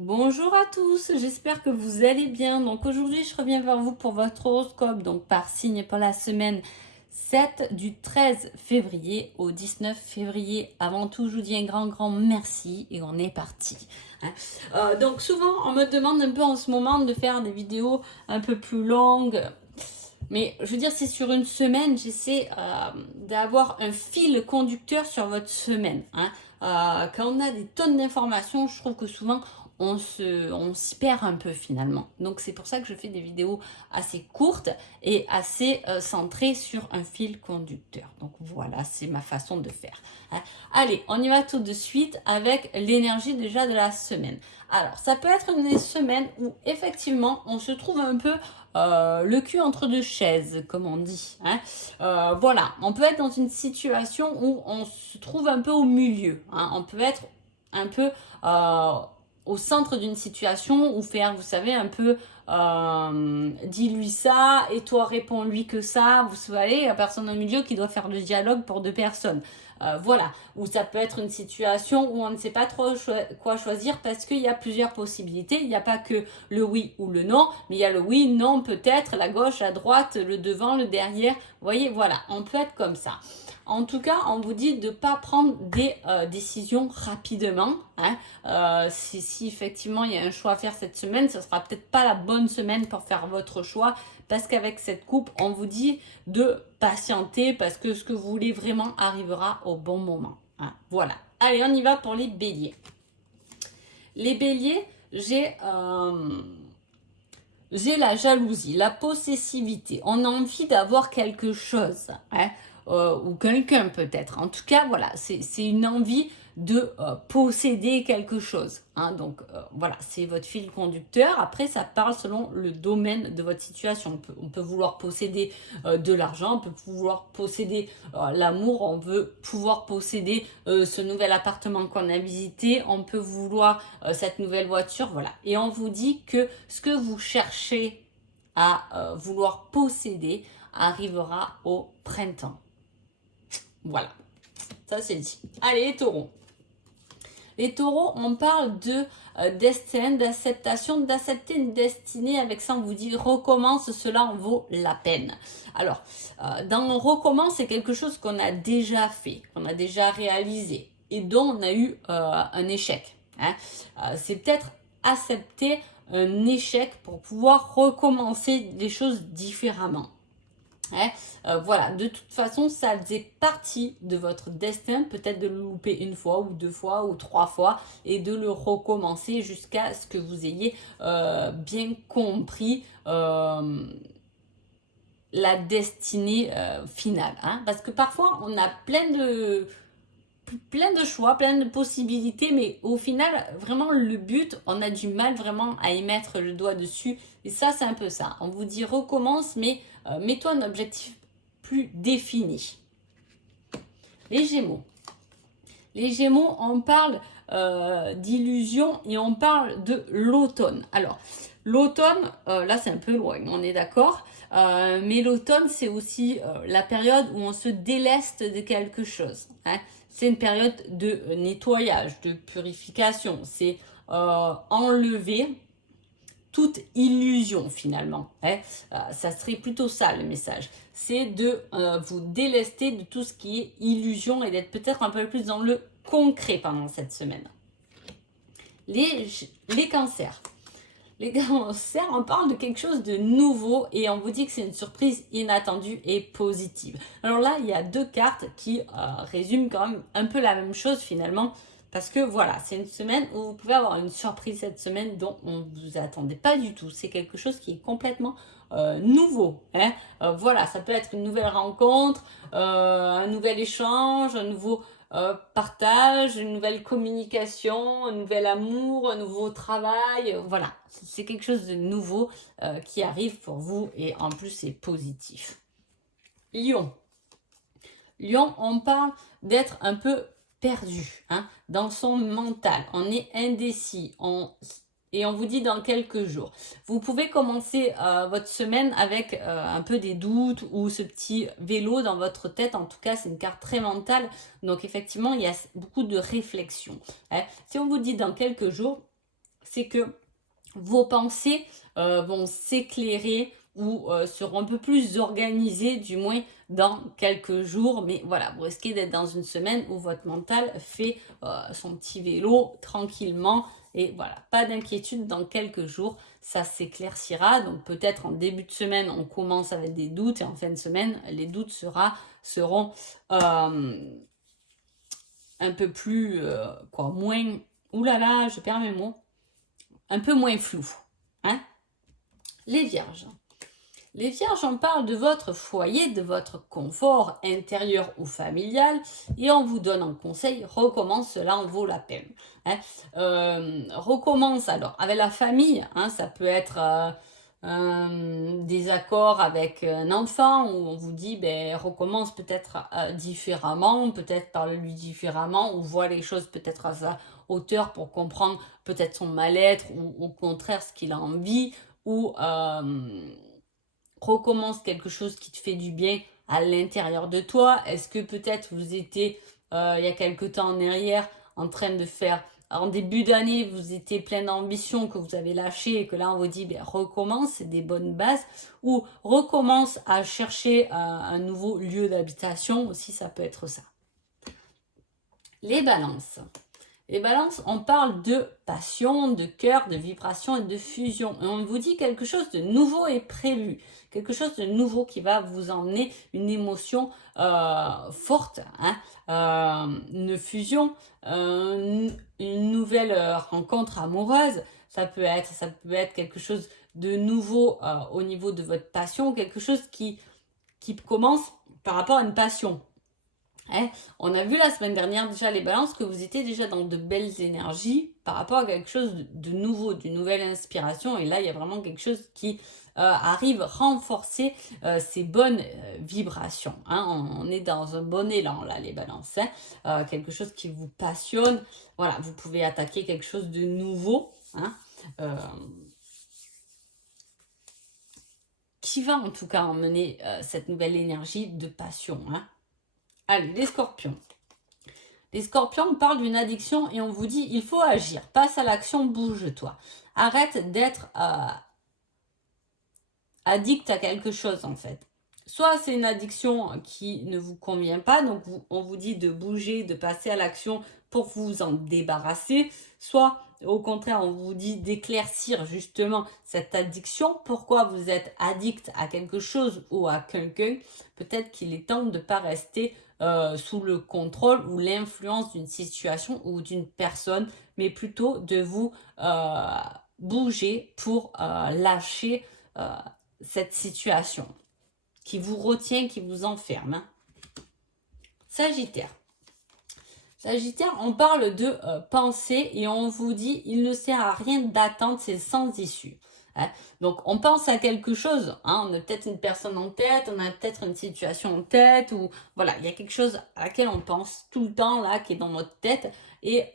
Bonjour à tous, j'espère que vous allez bien. Donc aujourd'hui, je reviens vers vous pour votre horoscope, donc par signe pour la semaine 7 du 13 février au 19 février. Avant tout, je vous dis un grand merci et on est parti. Donc souvent, on me demande un peu en ce moment de faire des vidéos un peu plus longues. Mais je veux dire, c'est sur une semaine, j'essaie d'avoir un fil conducteur sur votre semaine. Quand on a des tonnes d'informations, je trouve que souvent on s'y perd un peu finalement. Donc c'est pour ça que je fais des vidéos assez courtes et assez centrées sur un fil conducteur. Donc voilà, c'est ma façon de faire. Allez, on y va tout de suite avec l'énergie déjà de la semaine. Alors, ça peut être une semaine où effectivement on se trouve un peu le cul entre deux chaises, comme on dit. Voilà, on peut être dans une situation où on se trouve un peu au milieu. On peut être un peu au centre d'une situation ou faire, vous savez, un peu dis-lui ça et toi réponds-lui que ça. Vous savez, la personne au milieu qui doit faire le dialogue pour deux personnes. Voilà, ou ça peut être une situation où on ne sait pas trop quoi choisir parce qu'il y a plusieurs possibilités. Il n'y a pas que le oui ou le non, mais il y a le oui, non, peut-être, la gauche, la droite, le devant, le derrière. Vous voyez, voilà, on peut être comme ça. En tout cas, on vous dit de ne pas prendre des décisions rapidement. Si effectivement il y a un choix à faire cette semaine, ce ne sera peut-être pas la bonne semaine pour faire votre choix parce qu'avec cette coupe, on vous dit de patienter parce que ce que vous voulez vraiment arrivera au bon moment. Voilà. Allez, on y va pour les béliers. Les béliers, j'ai la jalousie, la possessivité. On a envie d'avoir quelque chose, ou quelqu'un peut-être. En tout cas, voilà, c'est une envie de posséder quelque chose. Donc voilà, c'est votre fil conducteur. Après, ça parle selon le domaine de votre situation. On peut vouloir posséder de l'argent, on peut vouloir posséder l'amour, on veut pouvoir posséder ce nouvel appartement qu'on a visité, on peut vouloir cette nouvelle voiture, voilà. Et on vous dit que ce que vous cherchez à vouloir posséder arrivera au printemps. Voilà, ça c'est dit. Allez, les taureaux. Les taureaux, on parle de destin, d'acceptation, d'accepter une destinée. Avec ça, on vous dit recommence, cela en vaut la peine. Alors, dans recommence, c'est quelque chose qu'on a déjà fait, qu'on a déjà réalisé et dont on a eu un échec. C'est peut-être accepter un échec pour pouvoir recommencer des choses différemment. Voilà, de toute façon, ça faisait partie de votre destin, peut-être de le louper une fois ou deux fois ou trois fois et de le recommencer jusqu'à ce que vous ayez bien compris la destinée finale. Parce que parfois, on a plein de choix, plein de possibilités, mais au final, vraiment, le but, on a du mal vraiment à y mettre le doigt dessus. Et ça, c'est un peu ça. On vous dit recommence, mais mets-toi un objectif plus défini. Les Gémeaux. Les Gémeaux, on parle d'illusion et on parle de l'automne. Alors, l'automne, là, c'est un peu loin, on est d'accord. Mais l'automne, c'est aussi la période où on se déleste de quelque chose. C'est une période de nettoyage, de purification. C'est enlever toute illusion finalement. Ça serait plutôt ça le message. C'est de vous délester de tout ce qui est illusion et d'être peut-être un peu plus dans le concret pendant cette semaine. Les cancers. Les cancers, on parle de quelque chose de nouveau et on vous dit que c'est une surprise inattendue et positive. Alors là, il y a deux cartes qui résument quand même un peu la même chose finalement. Parce que voilà, c'est une semaine où vous pouvez avoir une surprise cette semaine dont on ne vous attendait pas du tout. C'est quelque chose qui est complètement nouveau. Voilà, ça peut être une nouvelle rencontre, un nouvel échange, un nouveau partage, une nouvelle communication, un nouvel amour, un nouveau travail. Voilà, c'est quelque chose de nouveau qui arrive pour vous et en plus c'est positif. Lion. Lion, on parle d'être un peu perdu dans son mental. On est indécis. Et on vous dit dans quelques jours. Vous pouvez commencer votre semaine avec un peu des doutes ou ce petit vélo dans votre tête. En tout cas, c'est une carte très mentale. Donc effectivement, il y a beaucoup de réflexion. Si on vous dit dans quelques jours, c'est que vos pensées vont s'éclairer ou seront un peu plus organisées, du moins dans quelques jours. Mais voilà, vous risquez d'être dans une semaine où votre mental fait son petit vélo tranquillement. Et voilà, pas d'inquiétude, dans quelques jours, ça s'éclaircira. Donc peut-être en début de semaine, on commence avec des doutes et en fin de semaine, les doutes seront un peu plus, moins, oulala, je perds mes mots, un peu moins flou. Hein? Les vierges. Les vierges, on parle de votre foyer, de votre confort intérieur ou familial, et on vous donne un conseil, recommence, cela en vaut la peine. Hein. Recommence alors avec la famille, hein, ça peut être un désaccord avec un enfant, où on vous dit, recommence peut-être différemment, peut-être parle-lui différemment, ou voit les choses peut-être à sa hauteur pour comprendre peut-être son mal-être, ou au contraire ce qu'il a envie, ou recommence quelque chose qui te fait du bien à l'intérieur de toi. Est-ce que peut-être vous étiez, il y a quelque temps en arrière, en train de faire, en début d'année, vous étiez plein d'ambition que vous avez lâché et que là on vous dit, recommence, c'est des bonnes bases. Ou recommence à chercher un nouveau lieu d'habitation, aussi ça peut être ça. Les balances. Les balances, on parle de passion, de cœur, de vibration et de fusion. Et on vous dit quelque chose de nouveau est prévu. Quelque chose de nouveau qui va vous emmener une émotion forte. Hein, une fusion, une nouvelle rencontre amoureuse. Ça peut être quelque chose de nouveau au niveau de votre passion. Quelque chose qui commence par rapport à une passion. Hein, on a vu la semaine dernière déjà les balances que vous étiez déjà dans de belles énergies par rapport à quelque chose de nouveau, d'une nouvelle inspiration. Et là, il y a vraiment quelque chose qui arrive renforcer ces bonnes vibrations. Hein. On est dans un bon élan là, les balances. Hein. Quelque chose qui vous passionne. Voilà, vous pouvez attaquer quelque chose de nouveau. Hein. Qui va en tout cas emmener cette nouvelle énergie de passion. Hein. Allez, les scorpions. Les scorpions parlent d'une addiction et on vous dit, il faut agir. Passe à l'action, bouge-toi. Arrête d'être addict à quelque chose en fait. Soit c'est une addiction qui ne vous convient pas, donc on vous dit de bouger, de passer à l'action pour vous en débarrasser. Soit au contraire, on vous dit d'éclaircir justement cette addiction. Pourquoi vous êtes addict à quelque chose ou à quelqu'un? Peut-être qu'il est temps de ne pas rester sous le contrôle ou l'influence d'une situation ou d'une personne, mais plutôt de vous bouger pour lâcher cette situation qui vous retient, qui vous enferme. Hein. Sagittaire. Sagittaire, on parle de pensée et on vous dit il ne sert à rien d'attendre, c'est sans issue. Hein. Donc on pense à quelque chose, hein, on a peut-être une personne en tête, on a peut-être une situation en tête, ou voilà, il y a quelque chose à laquelle on pense tout le temps là, qui est dans notre tête et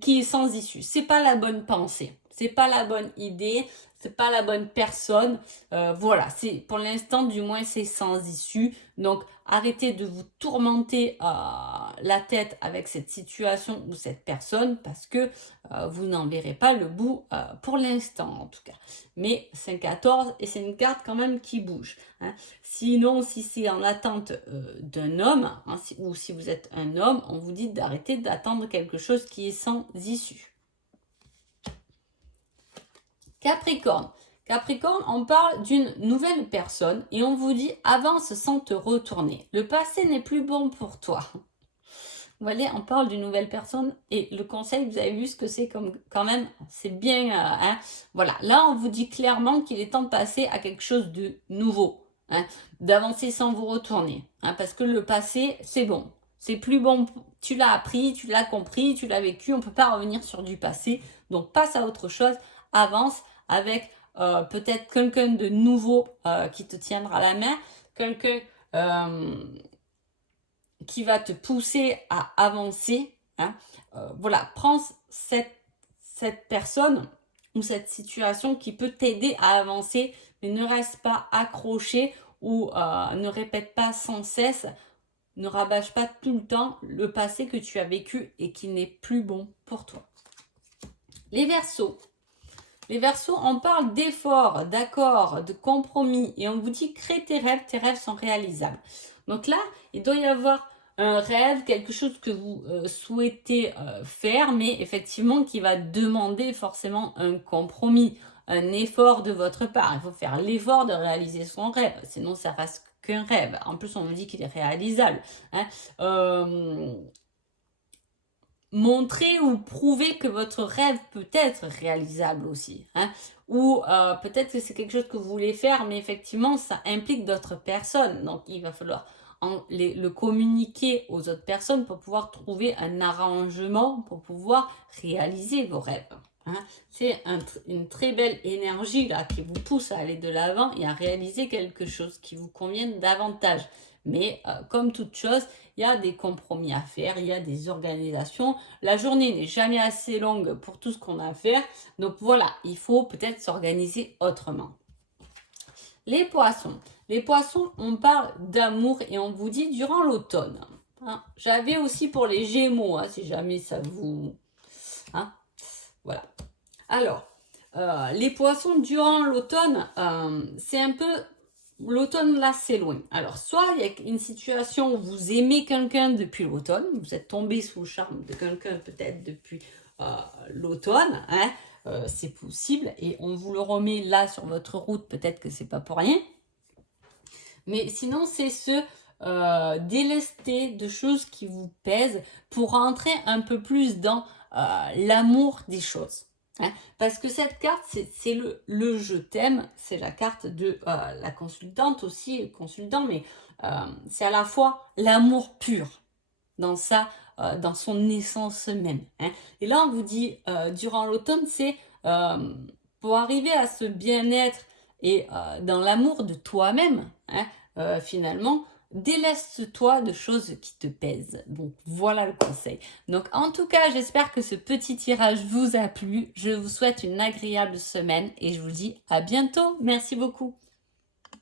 qui est sans issue. C'est pas la bonne pensée, c'est pas la bonne idée, c'est pas la bonne personne. Voilà, c'est pour l'instant du moins c'est sans issue. Donc arrêtez de vous tourmenter la tête avec cette situation ou cette personne parce que vous n'en verrez pas le bout pour l'instant en tout cas. Mais 5-14 et c'est une carte quand même qui bouge. Hein. Sinon, si c'est en attente d'un homme, hein, ou si vous êtes un homme, on vous dit d'arrêter d'attendre quelque chose qui est sans issue. Capricorne. Capricorne, on parle d'une nouvelle personne et on vous dit avance sans te retourner. Le passé n'est plus bon pour toi. Vous voyez, on parle d'une nouvelle personne et le conseil, vous avez vu ce que c'est comme quand même, c'est bien. Hein, voilà, là on vous dit clairement qu'il est temps de passer à quelque chose de nouveau, hein, d'avancer sans vous retourner, hein, parce que le passé, c'est bon. C'est plus bon, tu l'as appris, tu l'as compris, tu l'as vécu, on ne peut pas revenir sur du passé. Donc passe à autre chose, avance avec peut-être quelqu'un de nouveau qui te tiendra la main, quelqu'un qui va te pousser à avancer. Hein. Voilà, prends cette personne ou cette situation qui peut t'aider à avancer, mais ne reste pas accroché ou ne répète pas sans cesse, ne rabâche pas tout le temps le passé que tu as vécu et qui n'est plus bon pour toi. Les Verseaux. Les Verseaux, on parle d'efforts, d'accords, de compromis. Et on vous dit, crée tes rêves sont réalisables. Donc là, il doit y avoir un rêve, quelque chose que vous souhaitez faire, mais effectivement qui va demander forcément un compromis, un effort de votre part. Il faut faire l'effort de réaliser son rêve, sinon ça reste qu'un rêve. En plus, on vous dit qu'il est réalisable. Hein. Montrer ou prouver que votre rêve peut être réalisable aussi. Hein. Ou peut-être que c'est quelque chose que vous voulez faire, mais effectivement, ça implique d'autres personnes. Donc, il va falloir le communiquer aux autres personnes pour pouvoir trouver un arrangement pour pouvoir réaliser vos rêves. Hein. C'est une très belle énergie là qui vous pousse à aller de l'avant et à réaliser quelque chose qui vous convienne davantage. Mais comme toute chose, il y a des compromis à faire, il y a des organisations. La journée n'est jamais assez longue pour tout ce qu'on a à faire. Donc voilà, il faut peut-être s'organiser autrement. Les poissons. Les poissons, on parle d'amour et on vous dit durant l'automne. Hein. J'avais aussi pour les Gémeaux, hein, si jamais ça vous... Hein. Voilà. Alors, les poissons durant l'automne, c'est un peu... L'automne, là, c'est loin. Alors, soit il y a une situation où vous aimez quelqu'un depuis l'automne, vous êtes tombé sous le charme de quelqu'un peut-être depuis l'automne, hein, c'est possible, et on vous le remet là sur votre route, peut-être que c'est pas pour rien. Mais sinon, c'est se délester de choses qui vous pèsent pour rentrer un peu plus dans l'amour des choses. Hein, parce que cette carte, c'est le je t'aime, c'est la carte de la consultante aussi, le consultant, mais c'est à la fois l'amour pur dans son essence même. Hein. Et là, on vous dit, durant l'automne, c'est pour arriver à ce bien-être et dans l'amour de toi-même, hein, finalement, déleste-toi de choses qui te pèsent. Donc voilà le conseil. Donc en tout cas, j'espère que ce petit tirage vous a plu. Je vous souhaite une agréable semaine et je vous dis à bientôt. Merci beaucoup.